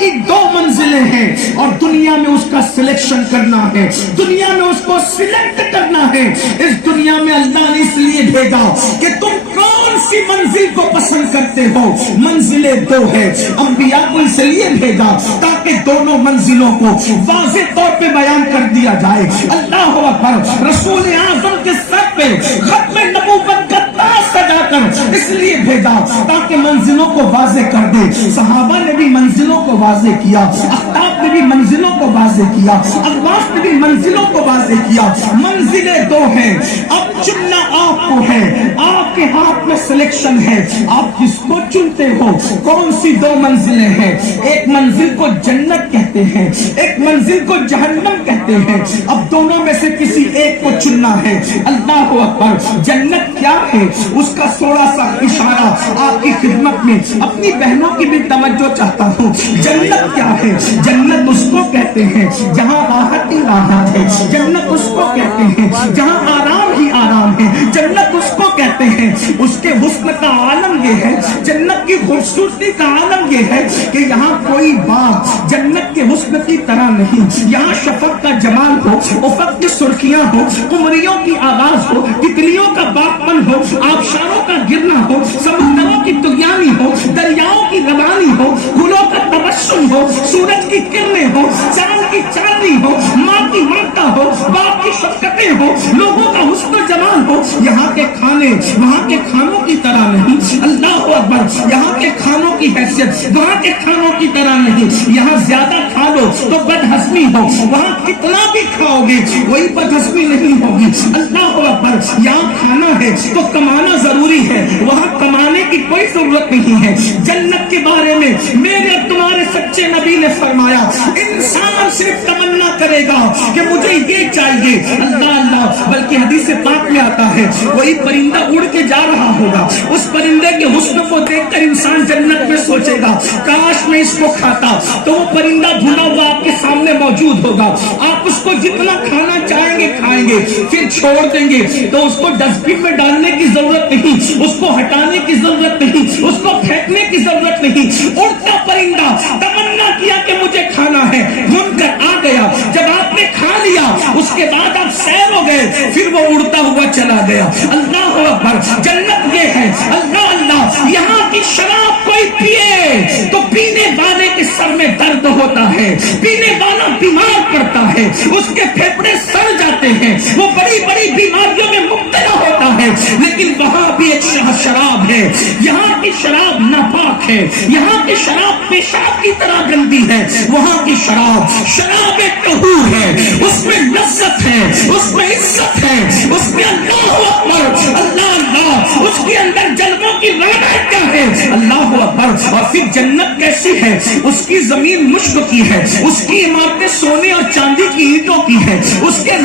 की 2 मंजिलें हैं और दुनिया में उसका सिलेक्शन करना है, दुनिया में उसको सिलेक्ट करना है। इस दुनिया में अल्लाह ने इसलिए भेजा कि तुम कौन सी मंजिल को पसंद करते हो। मंजिलें 2 है, अंबिया को इसलिए भेजा ताकि दोनों मंजिलों को वाज़ेह तौर पे बयान कर दिया जाए। अल्लाह अकबर। रसूल आज़म के सर पे खत्म नबूवत का ताज सजाकर इसलिए भेजा ताकि मंजिलों को वाज़ेह कर दे। सहाबा ने भी मंजिलों को वाज़ेह किया, अख्ताब ने भी मंजिलों को वाज़ेह किया, अब्बास ने भी मंजिलों को वाज़ेह किया। मंजिलें 2 हैं, अब चुनना आपको है, आपके हाथ में सिलेक्शन है, आप किसको चुनते हो। कौन सी 2 मंजिलें हैं? एक मंजिल को जन्नत कहते हैं, एक मंजिल को जहन्नम कहते हैं। अब दोनों में से किसी एक को चुनना है। अल्लाह अकबर। जन्नत क्या है उसका थोड़ा सा इशारा आपकी खिदमत में अपनी बहनों की भी तवज्जो चाहता हूँ। जन्नत क्या है? जन्नत उसको कहते हैं जहाँ राहत ही राहत है, जन्नत उसको कहते हैं जहाँ आराम ही आराम है, जन्नत उसको कहते हैं उसके हुस्न का आलम ये है, जन्नत की खूबसूरती का आलम ये है कि यहाँ कोई बात जन्नत के हुस्न की तरह नहीं, यहाँ शफक का जमाल हो, उफक की सुर्खियां हो, कुमरियों की आवाज हो, तितलियों का बागपन हो, आबशारों का गिरना हो, समुद्रों की तुगयानी हो, दरियाओं की रवानी हो, गुलों का तबस्सुम हो, सूरज की किरणें हो, चांद की चांदनी हो, माँ की ममता हो, बाप की शफकतें हो, लोगों का हुस्न जमाल हो। यहाँ के खाने वहाँ के खानों की तरह नहीं। अल्लाह अकबर। यहाँ के खानों की हैसियत वहाँ के खानों की तरह नहीं। यहाँ ज्यादा खा लो तो बदहजमी हो, वहाँ कितना भी खाओगे वही बदहजमी नहीं होगी। अल्लाह अकबर। यहाँ खाना है तो कमाना जरूरी है, वहाँ कमाने की कोई जरूरत नहीं है। जन्नत के बारे में मेरे तुम्हारे सच्चे नबी ने फरमाया इंसान सिर्फ तमन्ना करेगा कि मुझे ये चाहिए, अल्लाह अल्लाह, बल्कि हदीस पाक में आता है वही परिंदा उड़ के जा रहा होगा, उस परिंदे के हुस्न को देखकर इंसान जन्नत में सोचेगा काश मैं इसको खाता, तो वो परिंदा भुना हुआ आपके सामने मौजूद होगा। आप उसको जितना खाना चाहेंगे खाएंगे, फिर छोड़ देंगे तो उसको डस्टबिन में डालने की जरूरत नहीं, उसको हटाने की जरूरत नहीं, उसको फेंकने की जरूरत नहीं। उड़ता परिंदा तमन्ना किया कि मुझे खाना है, घूम कर आ गया, जब आपने खा लिया उसके बाद आप सैर हो गए, फिर वो उड़ता हुआ चला गया। अल्लाह अकबर। जन्नत ये है। अल्लाह अल्लाह। यहाँ की शराब कोई पिए तो पीने वाले के सर में दर्द होता है, पीने वाला बीमार पड़ता है, उसके फेफड़े सड़ जाते हैं, वो बड़ी बड़ी बीमारियों में मुब्तला होता है। लेकिन वहां भी एक शराब है, यहाँ की शराब नापाक है, यहाँ की शराब पेशाब की तरह गंदी है। वहां की शराब एक तहूर है, उसमें लज्जत है, उसमें इज्जत है, उसमें अल्लाह अकबर, अल्लाह अल्लाह, उसके अंदर जन्मों की रौनक क्या है, अल्लाह अकबर। और फिर जन्नत कैसी है? उसकी जमीन मुश्क की है, उसकी इमारतें सोने और चांदी की ईंटों की है, उसके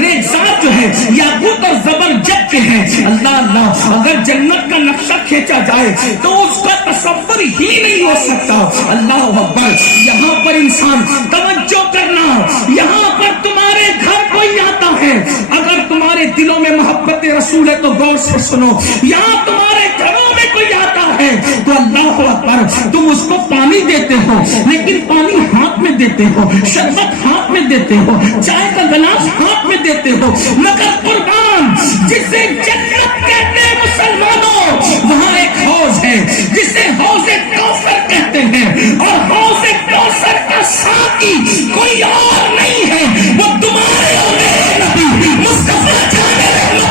रेगिस्तान जो है याकूत और जबरजद के हैं। अल्लाह अल्लाह। अगर जन्नत का नक्शा खींचा जाए तो उसका तसव्वुर ही नहीं हो सकता। अल्लाह अकबर। यहाँ पर इंसान तवज्जो करना, यहाँ पर तुम्हारे घर कोई आता है, अगर तुम्हारे दिलों में मोहब्बत रसूल है तो गौर से सुनो, यहाँ तुम्हारे घरों में कोई आता है तो अल्लाह अकबर, तुम उसको पानी देते हो लेकिन पानी हाथ में देते हो, शरबत हाथ में देते हो, चाय का गिलास हाथ में देते हो, मगर कुर्बान जिसे जन्नत कहते हैं मुसलमानों, वहाँ एक हौज है जिसे हौज़े कौसर कहते हैं, और हौज़े कौसर का साथी कोई और नहीं है, वो तुम्हारे और मेरे नबी मुस्तफा जाने रहमत।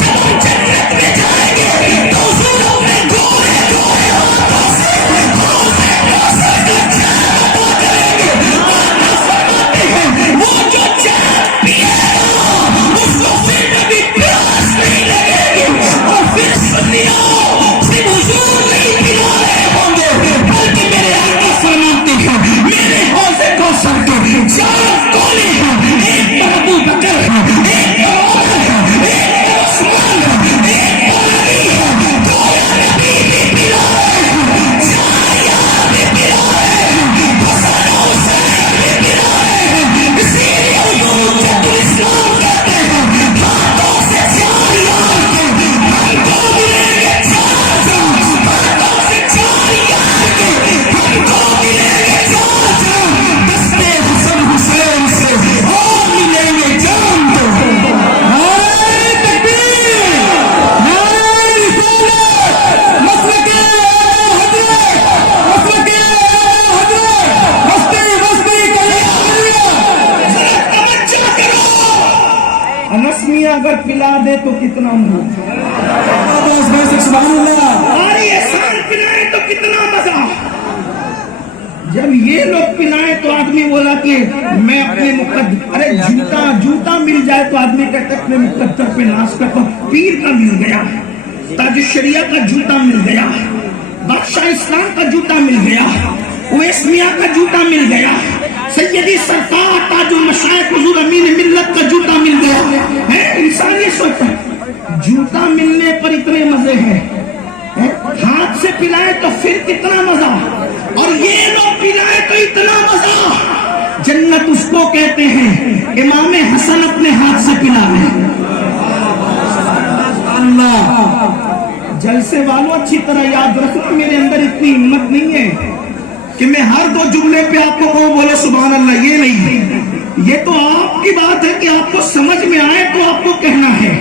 जब हम जन्नत में जाएंगे तो हुजूरों में गोरे गोरे हाथों से हौज़े कौसर का जाम अता करेंगे। और फरमाते हैं वो जो जाम पिएगा उसको फिर कभी प्यास नहीं लगेगी, और फिर सुनियो सिर्फ हुजूर नहीं पिला रहे होंगे, बल्कि मेरे आका फरमाते हैं मेरे हौज़े कौसर के 4 कोने हैं, اگر پلا دے تو کتنا مزہ، اور یہ سال پلائے تو کتنا مزہ۔ جب یہ لوگ پلائے تو آدمی بولا کہ میں اپنے مقدر، ارے جوتا مل جائے تو آدمی کہتا ہے اپنے مقدر پہ ناز کرتا ہوں، پیر کا مل گیا، تاج شریعہ کا جوتا مل گیا، بادشاہ اسلام کا جوتا مل گیا، اویس میاں کا جوتا مل گیا، سیدی سرکار تاج المشائخ حضور امین ملت کا جوتا مل گیا ہے۔ انسان یہ سوچتا ہے جوتا ملنے پر اتنے مزے ہیں، ہاتھ سے پلائے تو پھر کتنا مزہ، اور یہ لوگ پلائے تو اتنا مزہ۔ جنت اس کو کہتے ہیں امام حسن اپنے ہاتھ سے پلا رہے۔ جلسے والوں اچھی طرح یاد رکھنا، میرے اندر اتنی ہمت نہیں ہے کہ میں ہر 2 جملے پہ آپ کو بولے سبحان اللہ، یہ نہیں، یہ تو آپ کی بات ہے کہ آپ کو سمجھ میں آئے تو آپ کو کہنا ہے،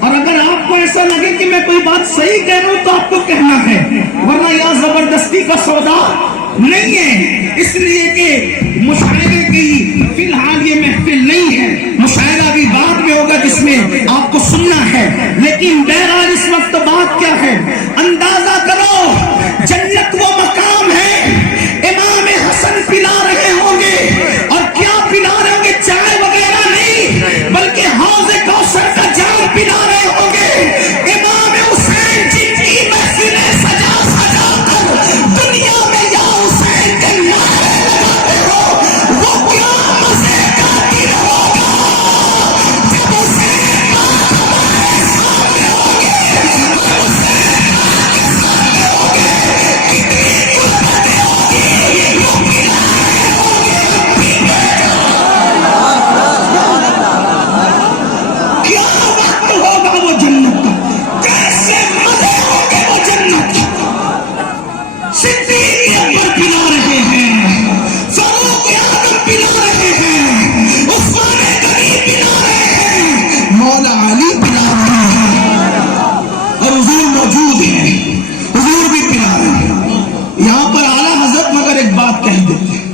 اور اگر آپ کو ایسا لگے کہ میں کوئی بات صحیح کہہ رہا ہوں تو آپ کو کہنا ہے، ورنہ یہاں زبردستی کا سودا نہیں ہے۔ اس لیے کہ مشاعرے کی فی الحال یہ محفل نہیں ہے، مشاعرہ بھی بعد میں ہوگا جس میں آپ کو سننا ہے، لیکن بہرحال اس وقت بات کیا ہے، اندازہ کرو جنت وہ مقام ہے، امام حسن پلا رہے ہوں گے، اور کیا پلا رہے ہوں گے؟ چائے وغیرہ نہیں، بلکہ حوض کوثر کا جام پلا رہے ہوں گے۔ امام حسین جن کی محفلیں سجا سجا کر دنیا میں یا حسین کے نعرے لگاتے ہو، وہ کیا مزے کا دن ہوگا جب حسین ہمارے سامنے ہوں گے، حسین ہمارے سامنے ہوں گے، کتنی قربتیں ہوگی، وہ پلائے ہوں گے، کیا وقت ہوگا وہ جنت کا، کیسے مزے ہوں گے وہ جنت۔ صدیق اکبر پلا رہے ہیں، فاروق اعظم پلا رہے ہیں، عثمان غنی پلا رہے ہیں، مولا علی پلا رہے ہیں، اور حضور موجود ہیں، حضور بھی پلا رہے ہیں۔ یہاں پر اعلیٰ حضرت مگر ایک بات کہہ دیتے ہیں،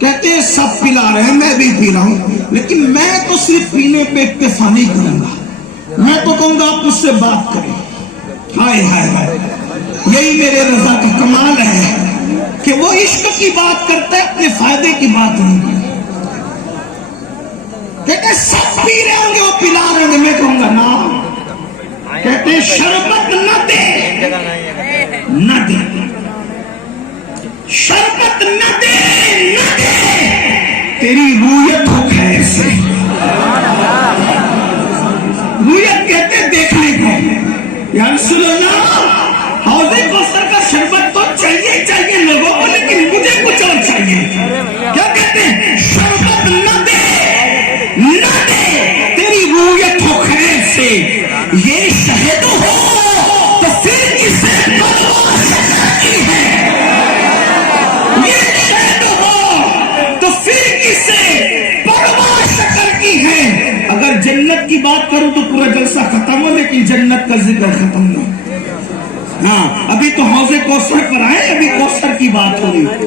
کہتے ہیں سب پلا رہے ہیں، میں بھی پی رہا ہوں، لیکن میں تو صرف پینے پہ اکتفا نہیں کروں گا، میں تو کہوں گا آپ مجھ سے بات کریں۔ ہائے ہائے ہائے، یہی میرے رضا کا کمال ہے کہ وہ عشق کی بات کرتا ہے، اپنے فائدے کی بات نہیں۔ کہتے ہیں سب پی رہے ہوں گے، وہ پلا رہے ہوں گے، میں کہوں گا نا، کہتے ہیں شربت نہ دے نہ دے، شربت نہ دے نہ دے، تیری رویت ہو خیر سے۔ رویت کہتے ہیں دیکھنے کو، یا رسول اللہ حوض کوثر کا شربت تو چاہیے چاہیے لوگوں کو، لیکن مجھے کچھ اور چاہیے۔ کیا کہتے ہیں؟ شربت نہ دے نہ دے، تیری رویت ہو خیر سے، یہ شہد ہو تو پھر کسے پرواہ شکر کی ہے، یہ شہد ہو تو پھر کسے پرواہ شکر کی ہے۔ اگر جنت کی بات کروں تو پورا جلسہ ختم ہو، لیکن جنت کا ذکر ختم نہ۔ ہاں ابھی تو حوض کوثر پر آئے، ابھی کوثر کی بات ہو رہی۔